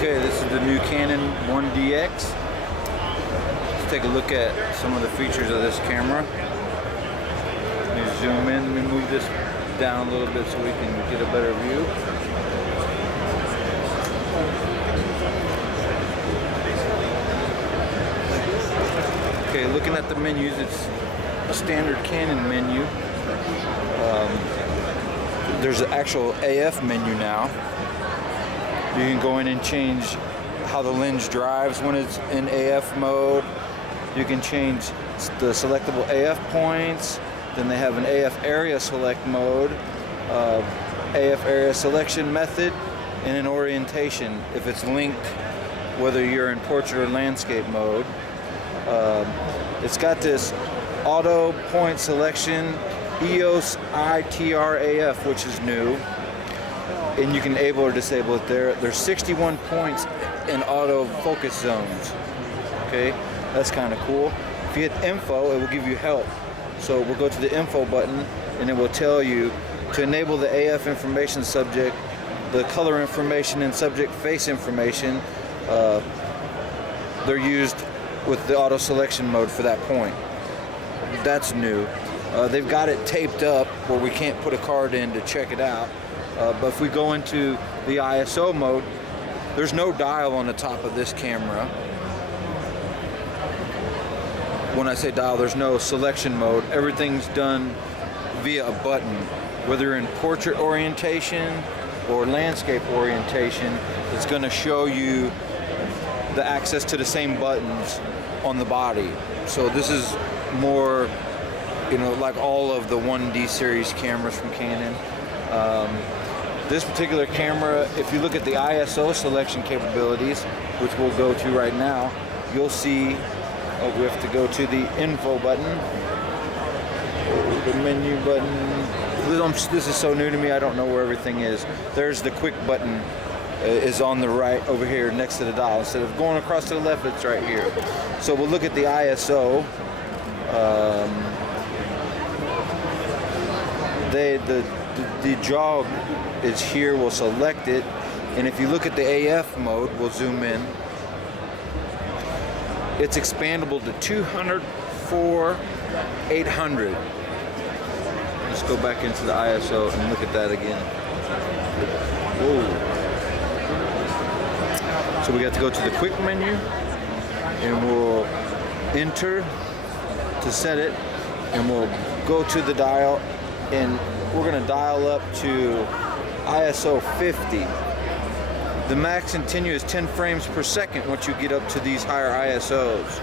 Okay, this is the new Canon D1X. Let's take a look at some of the features of this camera. Let me zoom in. Let me move this down a little bit so we can get a better view. Okay, looking at the menus, it's a standard Canon menu. There's an actual AF menu now. You can go in and change how the lens drives when it's in AF mode. You can change the selectable AF points. Then they have an AF area select mode, AF area selection method, and an orientation if it's linked, whether you're in portrait or landscape mode. It's got this auto point selection, EOS ITRAF, which is new, and you can enable or disable it there. There's 61 points in auto focus zones. Okay, that's kind of cool. If you hit info, it will give you help. So we'll go to the info button and it will tell you to enable the AF information subject, the color information and subject face information. They're used with the auto selection mode for that point. That's new. They've got it taped up where we can't put a card in to check it out. But if we go into the ISO mode, there's no dial on the top of this camera. When I say dial, there's no selection mode. Everything's done via a button. Whether you're in portrait orientation or landscape orientation, it's going to show you the access to the same buttons on the body. So this is more, you know, like all of the 1D series cameras from Canon. This particular camera, if you look at the ISO selection capabilities, which we'll go to right now, you'll see we have to go to the info button, the menu button. This is so new to me, I don't know where everything is. There's the quick button is on the right over here next to the dial. Instead of going across to the left, it's right here. So we'll look at the ISO. The jog is here, we'll select it, and if you look at the AF mode, we'll zoom in, it's expandable to 200, 4, 800. Let's go back into the ISO and look at that again. Whoa. So we got to go to the quick menu and we'll enter to set it, and we'll go to the dial, and we're going to dial up to ISO 50. The max continue is 10 frames per second once you get up to these higher ISOs.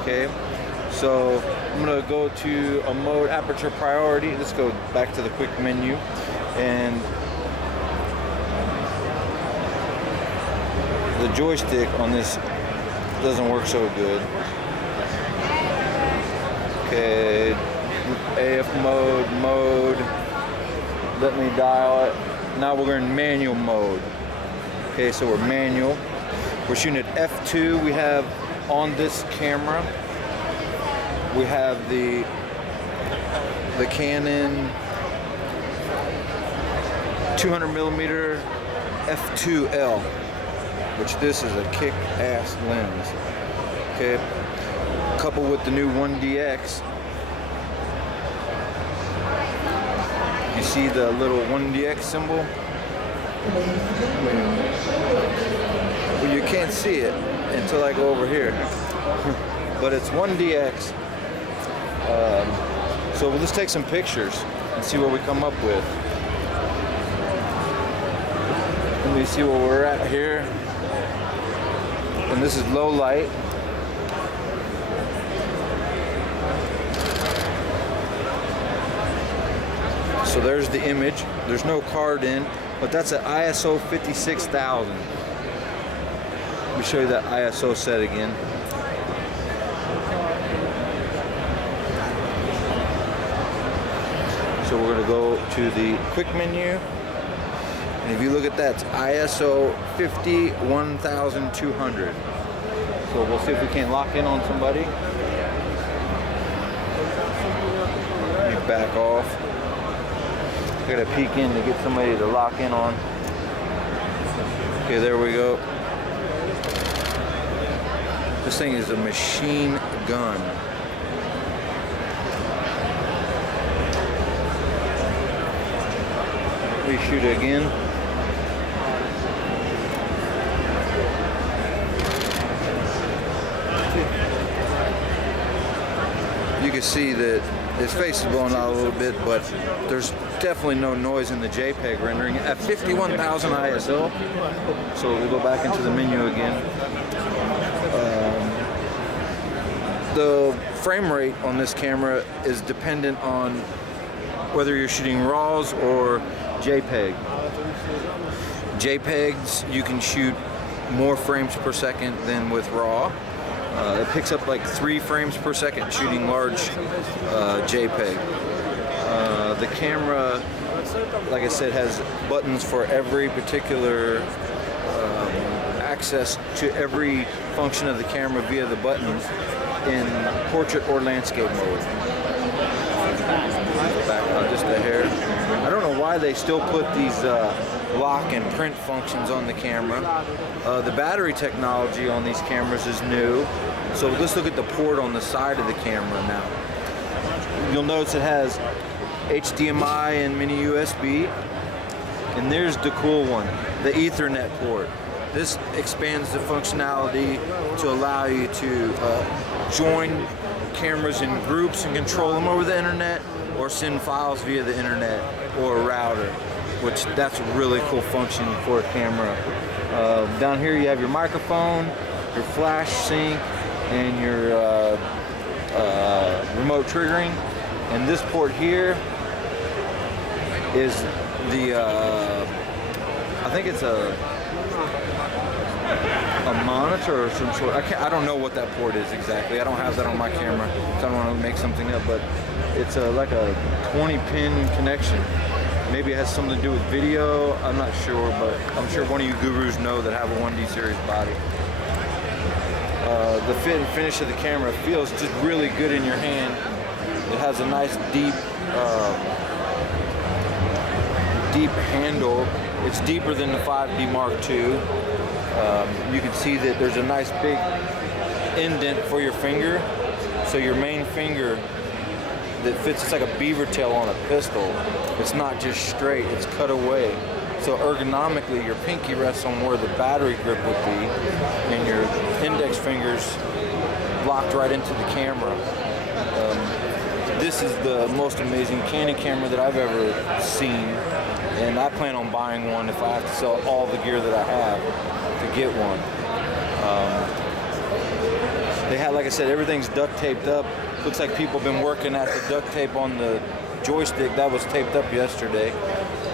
Okay, so I'm going to go to a mode aperture priority. Let's go back to the quick menu, and the joystick on this doesn't work so good. Okay, AF mode, let me dial it. Now we're in manual mode. Okay, so we're manual. We're shooting at f2. We have on this camera, we have the Canon 200mm f2L, which this is a kick-ass lens. Okay, coupled with the new D1X. You see the little D1X symbol? Well, you can't see it until I go over here. But it's D1X. So let's take some pictures and see what we come up with. Let me see where we're at here. And this is low light. So there's the image. There's no card in, but that's an ISO 56,000. Let me show you that ISO set again. So we're going to go to the quick menu. And if you look at that, it's ISO 51,200. So we'll see if we can't lock in on somebody. Let me back off. I gotta peek in to get somebody to lock in on. Okay, there we go. This thing is a machine gun. Reshoot it again. You can see that his face is blowing out a little bit, but there's definitely no noise in the JPEG rendering at 51,000 ISO. So we'll go back into the menu again. The frame rate on this camera is dependent on whether you're shooting RAWs or JPEG. JPEGs, you can shoot more frames per second than with RAW. It picks up like 3 frames per second shooting large JPEG. The camera, like I said, has buttons for every particular access to every function of the camera via the buttons in portrait or landscape mode. Back on just a hair. I don't know why they still put these lock and print functions on the camera. The battery technology on these cameras is new. So let's look at the port on the side of the camera now. You'll notice it has HDMI and mini USB. And there's the cool one, the Ethernet port. This expands the functionality to allow you to join cameras in groups and control them over the internet, or send files via the internet or a router, which that's a really cool function for a camera. Down here you have your microphone, your flash sync, and your remote triggering. And this port here is the, I think it's a monitor or some sort. I don't know what that port is exactly. I don't have that on my camera, so I don't want to make something up, but it's like a 20-pin connection. Maybe it has something to do with video. I'm not sure, but I'm sure one of you gurus know that have a 1D series body. The fit and finish of the camera feels just really good in your hand. It has a nice deep handle. It's deeper than the 5D Mark II. You can see that there's a nice big indent for your finger. So your main finger that fits, it's like a beaver tail on a pistol. It's not just straight, it's cut away. So ergonomically, your pinky rests on where the battery grip would be, and your index fingers locked right into the camera. This is the most amazing Canon camera that I've ever seen, and I plan on buying one if I have to sell all the gear that I have to get one. They had, like I said, everything's duct taped up. Looks like people have been working at the duct tape on the joystick that was taped up yesterday.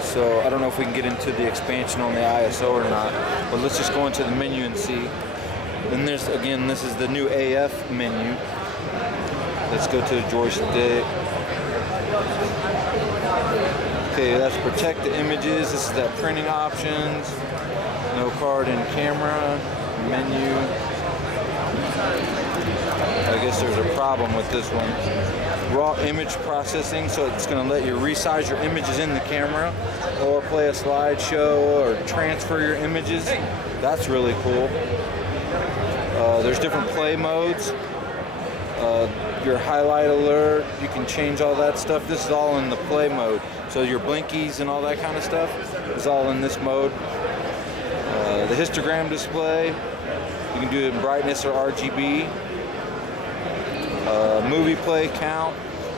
So I don't know if we can get into the expansion on the ISO or not, but let's just go into the menu and see. Then there's, again, this is the new AF menu. Let's go to the joystick. Okay, that's protect the images. This is that printing options. No card in camera. Menu. I guess there's a problem with this one. Raw image processing, so it's going to let you resize your images in the camera, or play a slideshow, or transfer your images. That's really cool. There's different play modes. Your highlight alert, you can change all that stuff. This is all in the play mode. So your blinkies and all that kind of stuff is all in this mode. The histogram display, you can do it in brightness or RGB. Movie play count.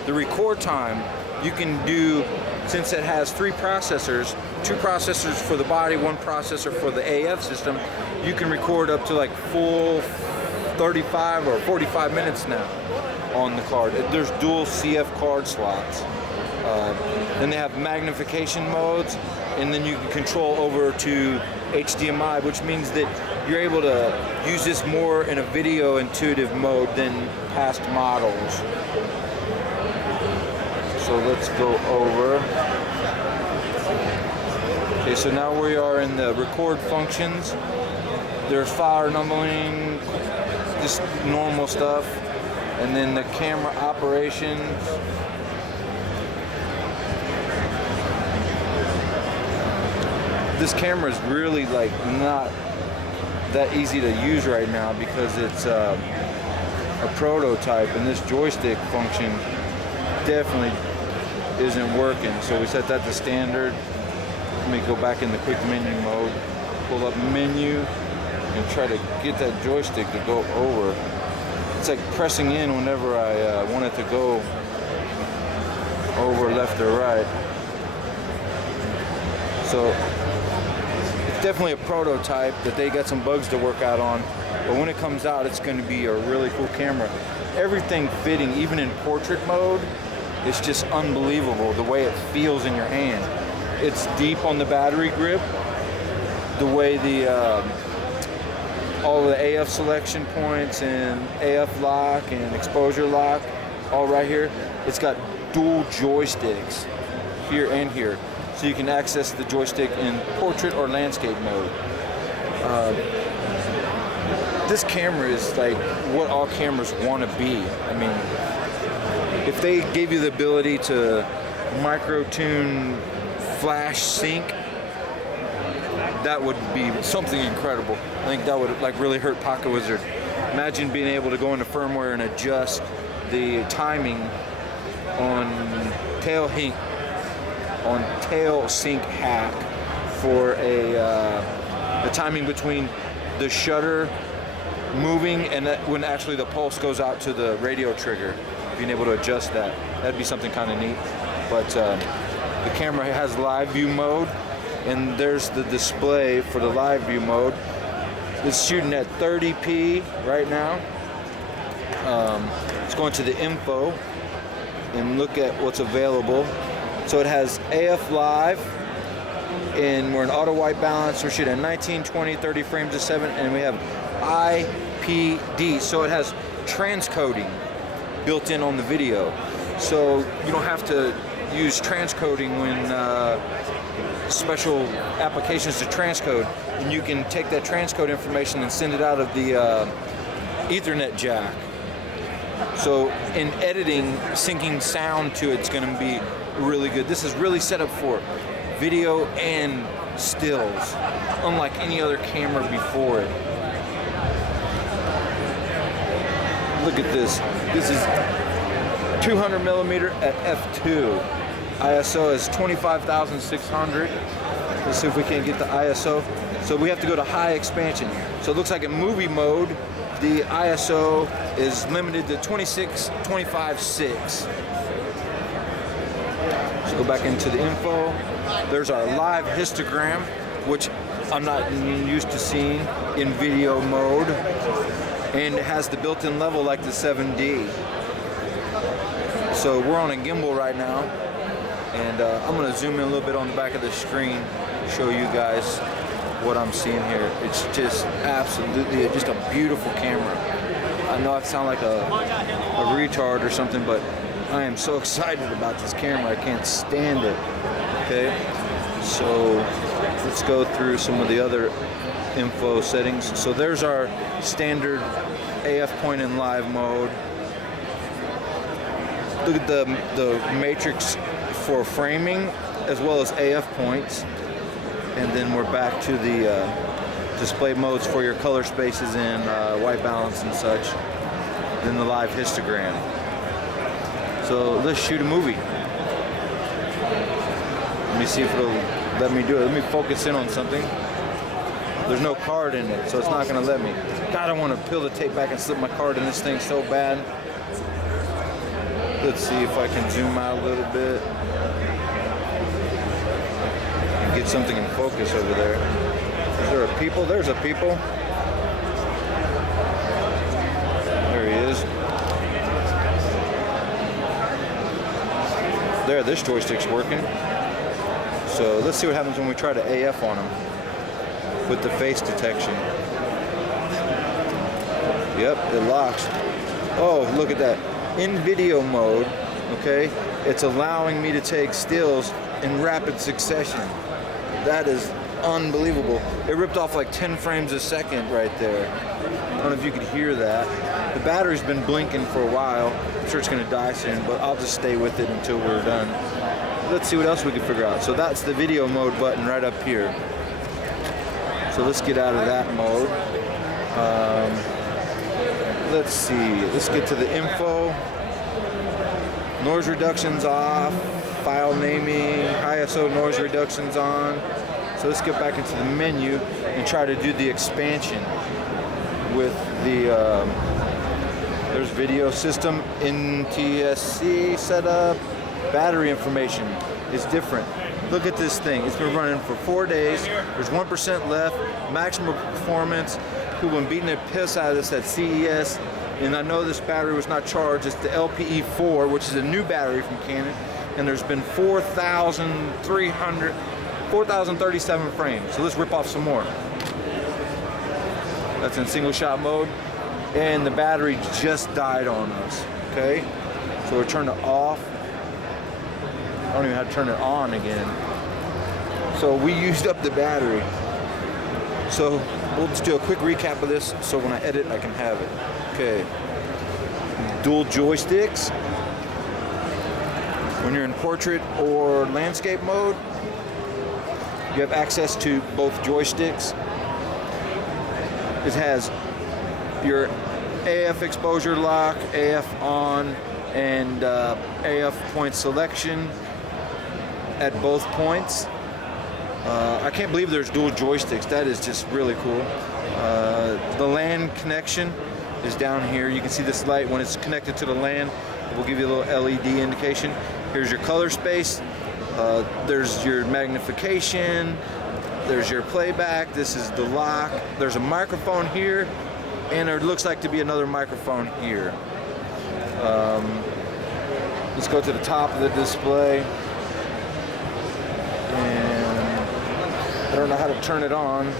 The record time, you can do, since it has 3 processors, 2 processors for the body, 1 processor for the AF system, you can record up to like full 35 or 45 minutes now on the card. There's dual CF card slots. Then they have magnification modes, and then you can control over to HDMI, which means that you're able to use this more in a video intuitive mode than past models. So let's go over. Okay, so now we are in the record functions. There's file numbering, just normal stuff, and then the camera operations. This camera is really like not that easy to use right now because it's a prototype, and this joystick function definitely isn't working. So we set that to standard. Let me go back in the quick menu mode, pull up menu, and try to get that joystick to go over. It's like pressing in whenever I want it to go over left or right. So it's definitely a prototype that they got some bugs to work out on, but when it comes out, it's going to be a really cool camera. Everything fitting, even in portrait mode, it's just unbelievable the way it feels in your hand. It's deep on the battery grip, the way the all the AF selection points and AF lock and exposure lock, all right here. It's got dual joysticks here and here, so you can access the joystick in portrait or landscape mode. This camera is like what all cameras want to be. I mean, if they gave you the ability to micro tune flash sync, that would be something incredible. I think that would like really hurt Pocket Wizard. Imagine being able to go into firmware and adjust the timing on tail sync hack for the timing between the shutter moving and when actually the pulse goes out to the radio trigger. Being able to adjust that, that'd be something kind of neat. But the camera has live view mode, and there's the display for the live view mode. It's shooting at 30p right now. Let's go into the info and look at what's available. So it has AF live, and we're in auto white balance. We're shooting at 1920, 30 frames a second, and we have IPD. So it has transcoding built in on the video. So you don't have to use transcoding when special applications to transcode, and you can take that transcode information and send it out of the Ethernet jack. So in editing, syncing sound to it's going to be really good. This is really set up for video and stills, unlike any other camera before it. Look at this. This is 200 millimeter at f2. ISO is 25,600. Let's see if we can get the ISO. So we have to go to high expansion. So it looks like in movie mode, the ISO is limited to 25.6. So go back into the info. There's our live histogram, which I'm not used to seeing in video mode. And it has the built-in level like the 7D. So we're on a gimbal right now, and I'm going to zoom in a little bit on the back of the screen, show you guys what I'm seeing here. It's just absolutely just a beautiful camera. I know I sound like a retard or something, but I am so excited about this camera. I can't stand it. Okay, so let's go through some of the other info settings. So there's our standard AF point in live mode. Look at the matrix for framing as well as AF points, and then we're back to the display modes for your color spaces and white balance and such, then the live histogram. So let's shoot a movie. Let me see if it'll let me do it. Let me focus in on something. There's no card in it, so it's not going to let me. God, I want to peel the tape back and slip my card in this thing so bad. Let's see if I can zoom out a little bit and get something in focus over there. Is there a people? There's a people. There he is. There, this joystick's working. So let's see what happens when we try to AF on him with the face detection. Yep, it locks. Oh, look at that. In video mode, okay, it's allowing me to take stills in rapid succession. That is unbelievable. It ripped off like 10 frames a second right there. I don't know if you could hear that. The battery's been blinking for a while. I'm sure it's going to die soon, but I'll just stay with it until we're done. Let's see what else we can figure out. So that's the video mode button right up here. So let's get out of that mode. Let's see, let's get to the info. Noise reduction's off, file naming, ISO noise reduction's on. So let's get back into the menu and try to do the expansion with the, there's video system, NTSC setup, battery information is different. Look at this thing, it's been running for 4 days, there's 1% left, maximum performance. People been beating the piss out of this at CES, and I know this battery was not charged. It's the E-1, which is a new battery from Canon, and there's been 4,037 frames. So let's rip off some more. That's in single shot mode, and the battery just died on us, okay? So we'll turn it off. I don't even have to turn it on again. So we used up the battery. So we'll just do a quick recap of this so when I edit I can have it. Okay. Dual joysticks. When you're in portrait or landscape mode, you have access to both joysticks. It has your AF exposure lock, AF on, and AF point selection at both points. I can't believe there's dual joysticks. That is just really cool. The LAN connection is down here. You can see this light when it's connected to the LAN. It will give you a little LED indication. Here's your color space. There's your magnification. There's your playback. This is the lock. There's a microphone here, and there looks like to be another microphone here. Let's go to the top of the display. I don't know how to turn it on,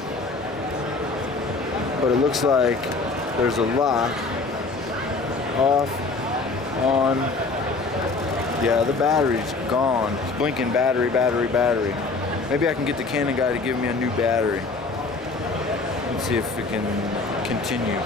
but it looks like there's a lock. Off, on. Yeah, the battery's gone. It's blinking battery, battery, battery. Maybe I can get the Canon guy to give me a new battery. Let's see if we can continue.